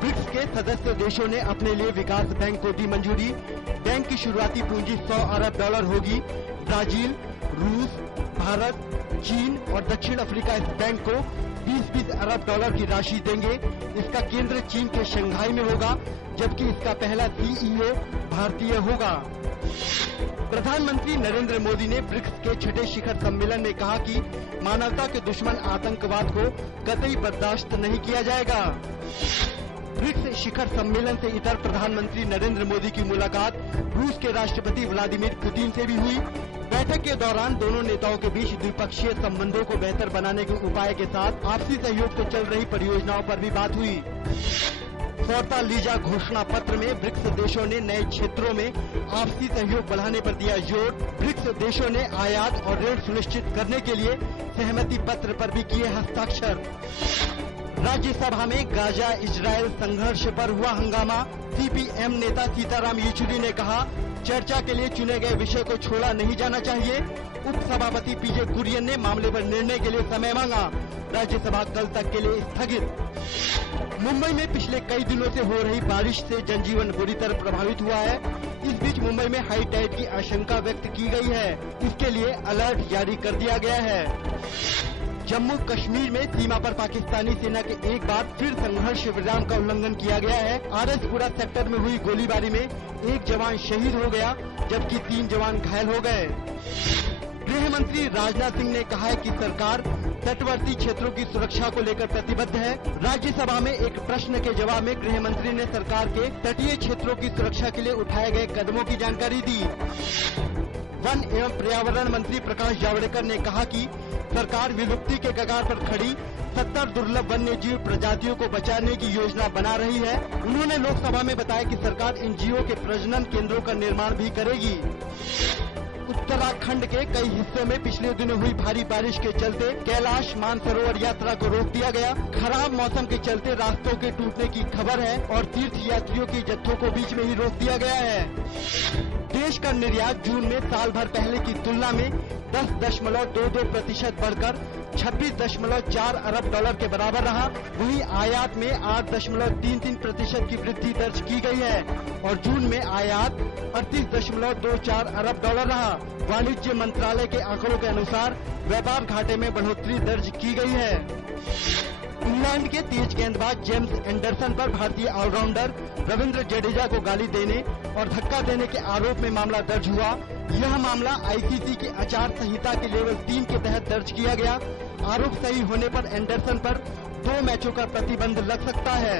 BRICS के सदस्य देशों ने अपने लिए विकास बैंक को दी मंजूरी। बैंक की शुरुआती पूंजी $100 अरब होगी। ब्राजील, रूस, भारत, चीन और दक्षिण अफ्रीका इस बैंक को 20-20 अरब डॉलर की राशि देंगे। इसका केंद्र चीन के शंघाई में होगा, जबकि इसका पहला सीईओ भारतीय होगा। प्रधानमंत्री नरेंद्र मोदी ने ब्रिक्स के छठे शिखर सम्मेलन में कहा कि मानवता के दुश्मन आतंकवाद को कतई बर्दाश्त नहीं किया जाएगा। ब्रिक्स शिखर सम्मेलन से इतर प्रधानमंत्री नरेंद्र मोदी की मुलाकात रूस के राष्ट्रपति व्लादिमीर पुतिन से भी हुई। बैठक के दौरान दोनों नेताओं के बीच द्विपक्षीय संबंधों को बेहतर बनाने के उपाय के साथ आपसी सहयोग से चल रही परियोजनाओं पर भी बात हुई। फोर्टालीजा घोषणा पत्र में ब्रिक्स देशों ने नए क्षेत्रों में आपसी सहयोग बढ़ाने पर दिया जोर। ब्रिक्स देशों ने आयात और ऋण सुनिश्चित करने के लिए सहमति पत्र पर भी किए हस्ताक्षर। राज्यसभा में गाजा इजरायल संघर्ष पर हुआ हंगामा। सीपीएम नेता सीताराम येचुरी ने कहा, चर्चा के लिए चुने गए विषय को छोड़ा नहीं जाना चाहिए। उप सभापति पीजे कुरियन ने मामले पर निर्णय के लिए समय मांगा। राज्यसभा कल तक के लिए स्थगित। मुंबई में पिछले कई दिनों से हो रही बारिश से जनजीवन बुरी तरह प्रभावित हुआ है। इस बीच मुंबई में हाई टाइड की आशंका व्यक्त की गई है। इसके लिए अलर्ट जारी कर दिया गया है। जम्मू कश्मीर में सीमा पर पाकिस्तानी सेना के एक बार फिर संघर्ष विराम का उल्लंघन किया गया है। आरएसपुरा सेक्टर में हुई गोलीबारी में एक जवान शहीद हो गया, जबकि 3 जवान घायल हो गए। गृह मंत्री राजनाथ सिंह ने कहा है कि सरकार तटवर्ती क्षेत्रों की सुरक्षा को लेकर प्रतिबद्ध है। राज्यसभा में एक प्रश्न के जवाब में गृह मंत्री ने सरकार के तटीय क्षेत्रों की सुरक्षा के लिए उठाए गए कदमों की जानकारी दी। वन एवं पर्यावरण मंत्री प्रकाश जावड़ेकर ने कहा कि सरकार विलुप्ति के कगार पर खड़ी 70 दुर्लभ वन्य जीव प्रजातियों को बचाने की योजना बना रही है। उन्होंने लोकसभा में बताया कि सरकार इन जीवों के प्रजनन केंद्रों का निर्माण भी करेगी। उत्तराखंड के कई हिस्सों में पिछले दिनों हुई भारी बारिश के चलते कैलाश मानसरोवर यात्रा को रोक दिया गया। खराब मौसम के चलते रास्तों के टूटने की खबर है और तीर्थ यात्रियों के जत्थों को बीच में ही रोक दिया गया है। देश का निर्यात जून में साल भर पहले की तुलना में 10.22% बढ़कर 26.4 अरब डॉलर के बराबर रहा। वहीं आयात में 8.33% की वृद्धि दर्ज की गई है और जून में आयात 38.24 अरब डॉलर रहा। वाणिज्य मंत्रालय के आंकड़ों के अनुसार व्यापार घाटे में बढ़ोतरी दर्ज की गई है। इंग्लैंड के तेज गेंदबाज जेम्स एंडरसन पर भारतीय ऑलराउंडर रविंद्र जडेजा को गाली देने और धक्का देने के आरोप में मामला दर्ज हुआ। यह मामला आईसीसी की आचार संहिता के लेवल 3 के तहत दर्ज किया गया। आरोप सही होने पर एंडरसन पर 2 मैचों का प्रतिबंध लग सकता है।